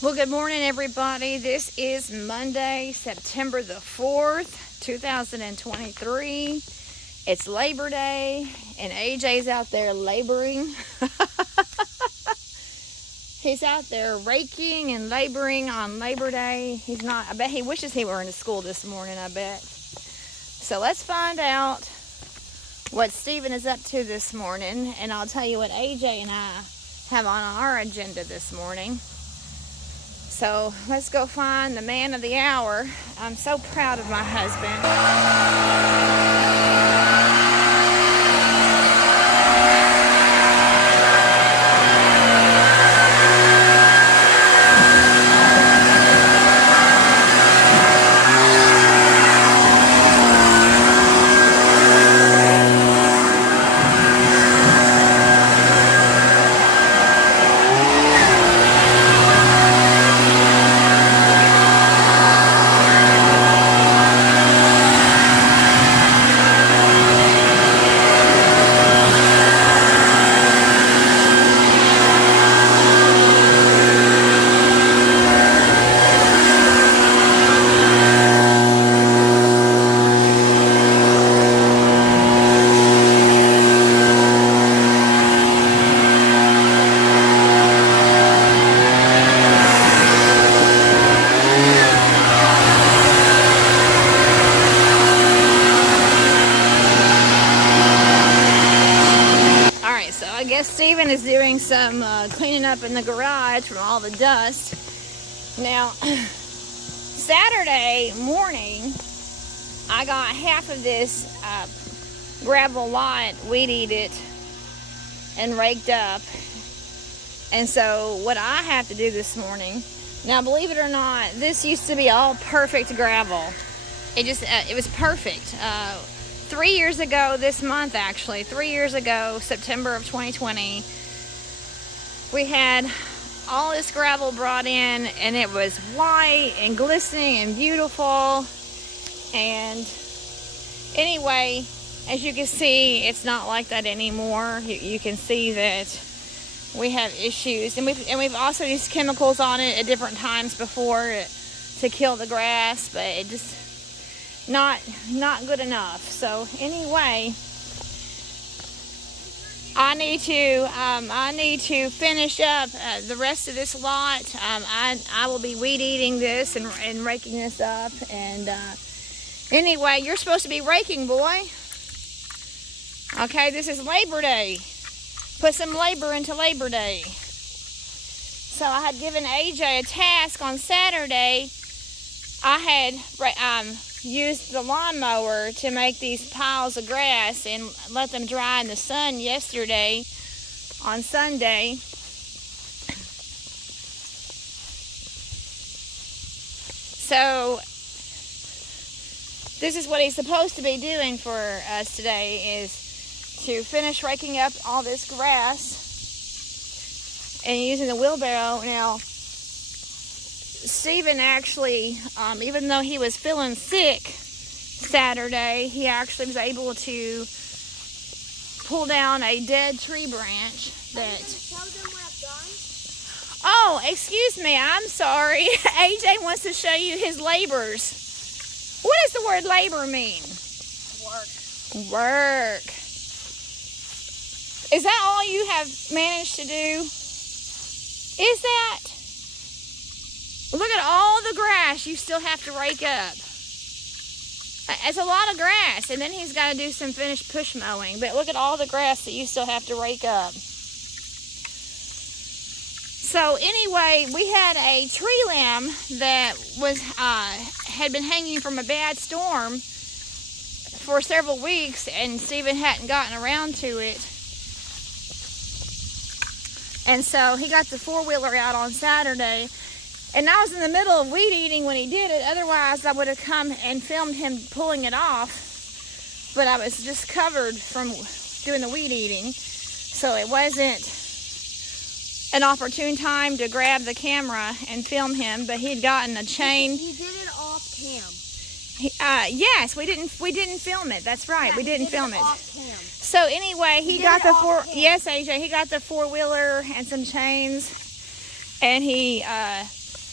Well, good morning, everybody. This is Monday, September the 4th, 2023. It's Labor Day, and AJ's out there laboring. He's out there raking and laboring on Labor Day. He's not, I bet he wishes he were in school this morning, I bet. So let's find out what Stephen is up to this morning, and I'll tell you what AJ and I have on our agenda this morning. So let's go find the man of the hour. I'm so proud of my husband. I guess Stephen is doing some cleaning up in the garage from all the dust. Now, Saturday morning, I got half of this gravel lot weed-eated and raked up. And so what I have to do this morning, now believe it or not, this used to be all perfect gravel. It was perfect. 3 years ago this month, actually, 3 years ago, September of 2020, we had all this gravel brought in, and it was white and glistening and beautiful. And anyway, as you can see, it's not like that anymore. You can see that we have issues, and we've also used chemicals on it at different times before to kill the grass, but it just not good enough. So anyway, I need to finish up the rest of this lot. I will be weed eating this and raking this up. And anyway, you're supposed to be raking, boy. Okay, this is Labor Day. Put some labor into Labor Day. So I had given AJ a task on Saturday. I had used the lawnmower to make these piles of grass and let them dry in the sun yesterday on Sunday. So this is what he's supposed to be doing for us today, is to finish raking up all this grass and using the wheelbarrow. Now, Stephen actually, even though he was feeling sick Saturday, he actually was able to pull down a dead tree branch that... Tell them what I've done? Oh, excuse me, I'm sorry. AJ wants to show you his labors. What does the word labor mean? Work. Work. Is that all you have managed to do? Is that? Look at all the grass you still have to rake up. It's a lot of grass, and then he's got to do some finished push mowing. But look at all the grass that you still have to rake up. So anyway, we had a tree limb that had been hanging from a bad storm for several weeks, and Stephen hadn't gotten around to it. And so he got the four-wheeler out on Saturday. And I was in the middle of weed eating when he did it. Otherwise, I would have come and filmed him pulling it off. But I was just covered from doing the weed eating. So it wasn't an opportune time to grab the camera and film him. But he'd gotten a chain. You did it off cam. Yes, we didn't film it. That's right. Yeah, we didn't film it. Off cam. So anyway, he got the four. Yes, AJ. He got the four-wheeler and some chains, and he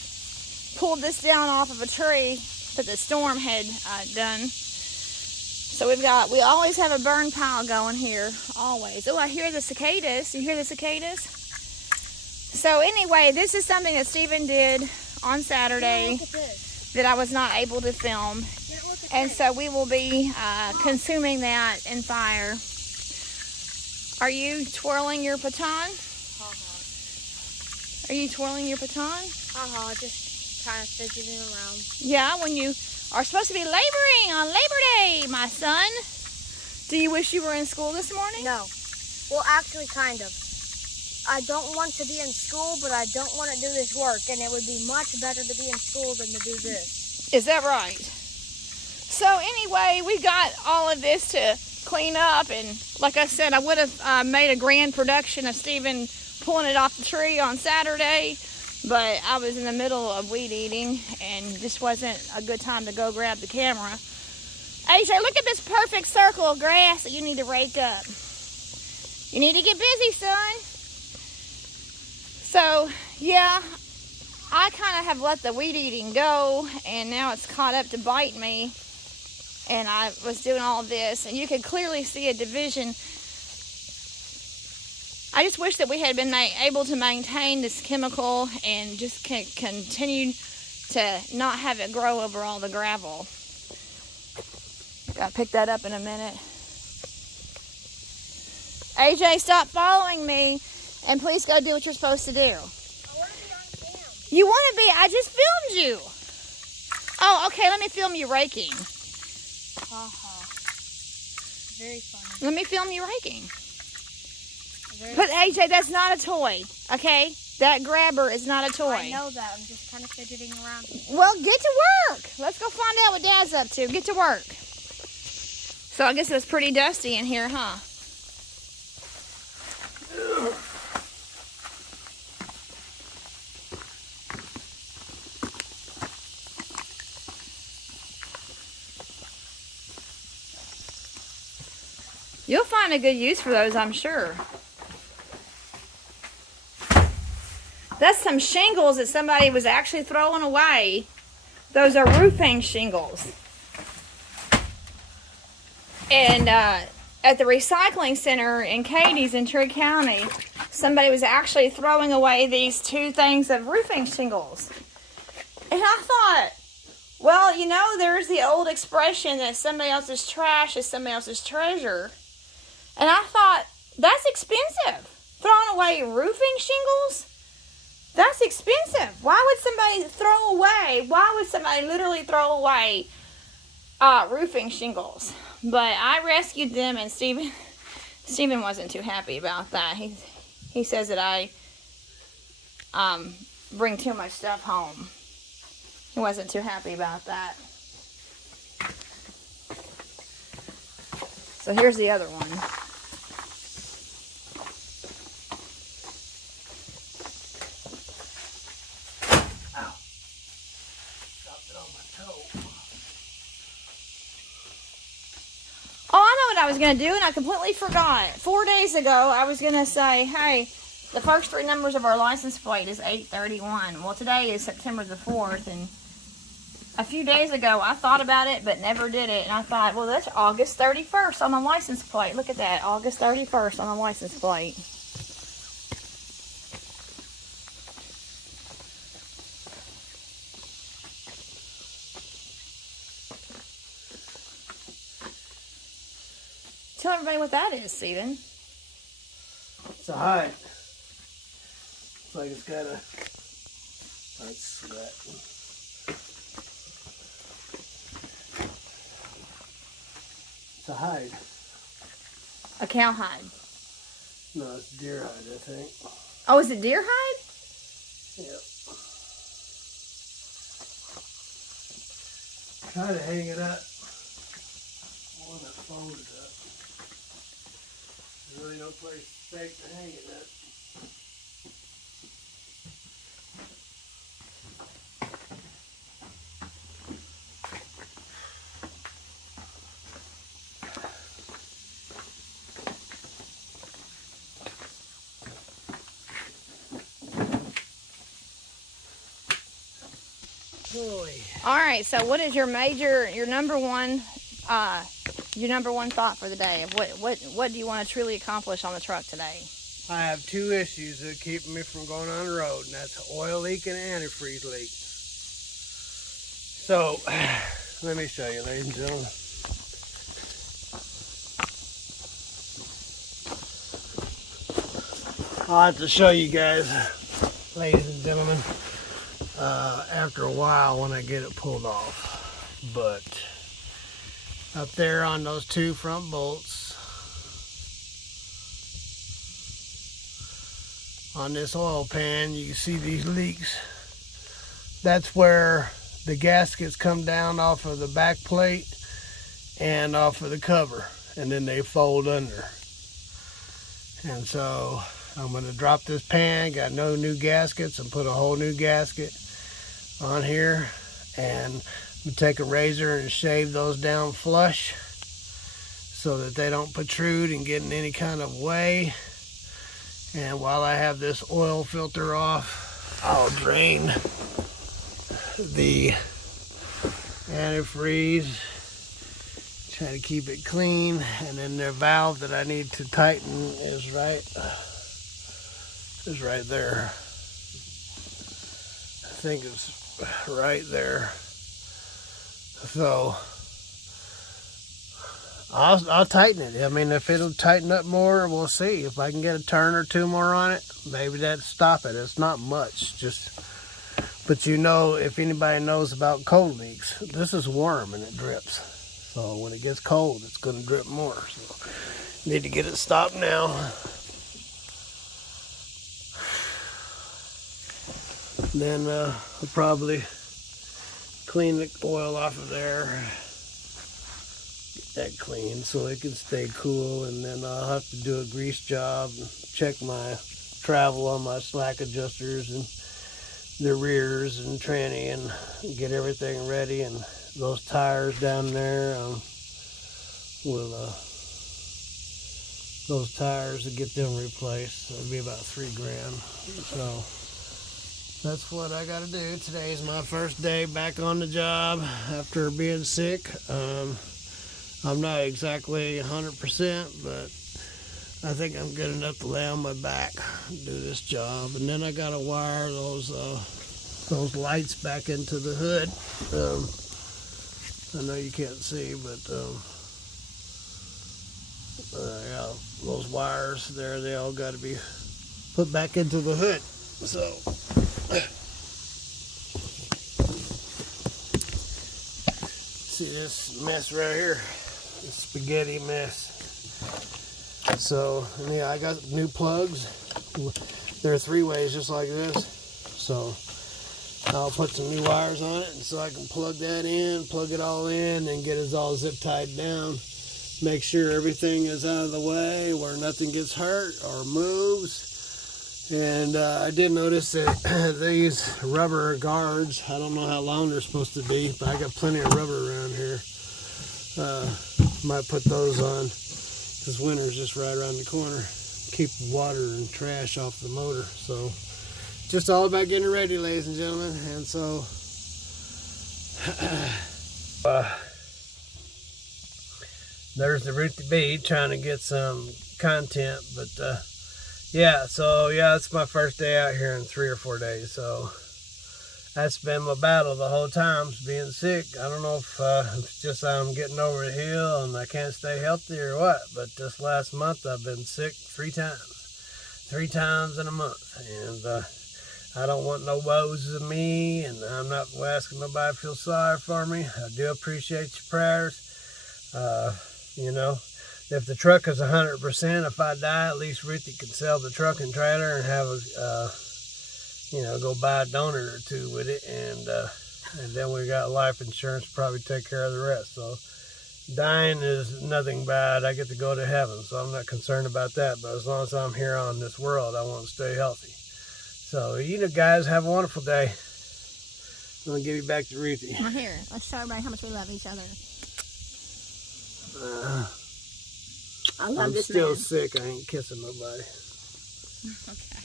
pulled this down off of a tree that the storm had done. So we always have a burn pile going here, always. Oh, I hear the cicadas. You hear the cicadas? So anyway, this is something that Stephen did on Saturday that I was not able to film. And so we will be consuming that in fire. Are you twirling your baton? Are you twirling your baton? Just kind of fidgeting around. Yeah, when you are supposed to be laboring on Labor Day, my son. Do you wish you were in school this morning? No. Well, actually, kind of. I don't want to be in school, but I don't want to do this work, and it would be much better to be in school than to do this. Is that right? So anyway, we got all of this to clean up, and like I said, I would have made a grand production of Stephen pulling it off the tree on Saturday, but I was in the middle of weed eating, and this wasn't a good time to go grab the camera. AJ, look at this perfect circle of grass that you need to rake up. You need to get busy, son. So, yeah, I kind of have let the weed eating go, and now it's caught up to bite me. And I was doing all this, and you could clearly see a division. I just wish that we had been able to maintain this chemical and just continue to not have it grow over all the gravel. Gotta pick that up in a minute. AJ, stop following me, and please go do what you're supposed to do. I want to be on cam. You want to be? I just filmed you. Oh, okay, let me film you raking. Very funny. Let me film you raking. Very But AJ, that's not a toy, okay? That grabber is not a toy. I know that. I'm just kind of fidgeting around. Well, get to work. Let's go find out what Dad's up to. Get to work. So I guess it was pretty dusty in here, huh? You'll find a good use for those, I'm sure. That's some shingles that somebody was actually throwing away. Those are roofing shingles. And at the recycling center in Katie's in Trigg County, somebody was actually throwing away these 2 things of roofing shingles. And I thought, well, you know, there's the old expression that somebody else's trash is somebody else's treasure. And I thought, that's expensive. Throwing away roofing shingles? That's expensive. Why would somebody literally throw away roofing shingles? But I rescued them, and Stephen wasn't too happy about that. He says that I bring too much stuff home. He wasn't too happy about that. So here's the other one. Oh, I know what I was going to do, and I completely forgot. 4 days ago, I was going to say, hey, the first 3 numbers of our license plate is 831. Well, today is September the 4th, and a few days ago, I thought about it, but never did it. And I thought, well, that's August 31st on the license plate. Look at that, August 31st on the license plate. Tell everybody what that is, Stephen. It's a hide. It's like it's got a... Let's see that. It's a hide. A cow hide. No, it's deer hide, I think. Oh, is it deer hide? Yep. Try to hang it up. One that folded up. There's really no place safe to hang it up. Holy. All right, so what is your number one thought for the day? Of what do you want to truly accomplish on the truck today? I have two issues that keep me from going on the road, and that's oil leak and antifreeze leak. So, let me show you, ladies and gentlemen. I'll have to show you guys, ladies and gentlemen, after a while when I get it pulled off. But up there on those two front bolts, on this oil pan, you can see these leaks. That's where the gaskets come down off of the back plate and off of the cover, and then they fold under. And so I'm going to drop this pan, got no new gaskets, and put a whole new gasket on here, and I'm going to take a razor and shave those down flush so that they don't protrude and get in any kind of way. And while I have this oil filter off, I'll drain the antifreeze, try to keep it clean. And then the valve that I need to tighten is right there. I think it's right there. So I'll tighten it. I mean, if it'll tighten up more, we'll see. If I can get a turn or two more on it, maybe that'll stop it. It's not much, but you know, if anybody knows about cold leaks, this is warm and it drips. So when it gets cold, it's going to drip more. So need to get it stopped now. Then I'll probably clean the oil off of there. That clean so it can stay cool, and then I'll have to do a grease job, check my travel on my slack adjusters and the rears and tranny, and get everything ready. And those tires down there, those tires to get them replaced, that'd be about $3,000. So that's what I got to do. Today's my first day back on the job after being sick. I'm not exactly 100%, but I think I'm good enough to lay on my back and do this job. And then I got to wire those lights back into the hood. I know you can't see, but yeah, those wires there, they all got to be put back into the hood. So see this mess right here? This spaghetti mess. So yeah, I got new plugs. There are 3 ways just like this. So I'll put some new wires on it, and so I can plug that in, plug it all in, and get it all zip tied down. Make sure everything is out of the way where nothing gets hurt or moves. And I did notice that these rubber guards, I don't know how long they're supposed to be, but I got plenty of rubber around here. Might put those on, because winter's just right around the corner. Keep water and trash off the motor. So just all about getting ready, ladies and gentlemen. And so there's the Root to Be trying to get some content, but yeah, so yeah, it's my first day out here in 3 or 4 days. So that's been my battle the whole time, being sick. I don't know if it's just I'm getting over the hill and I can't stay healthy or what, but this last month I've been sick 3 times. 3 times in a month. And I don't want no woes of me, and I'm not asking nobody to feel sorry for me. I do appreciate your prayers. You know, if the truck is 100%, if I die, at least Ruthie can sell the truck and trailer and have a, you know, go buy a donut or 2 with it, and then we got life insurance to probably take care of the rest. So dying is nothing bad. I get to go to heaven, so I'm not concerned about that. But as long as I'm here on this world, I want to stay healthy. So you know, guys, have a wonderful day. I'm gonna give you back to Ruthie. Well, here, let's show everybody how much we love each other. I love I'm this still man. sick. I ain't kissing nobody. Okay.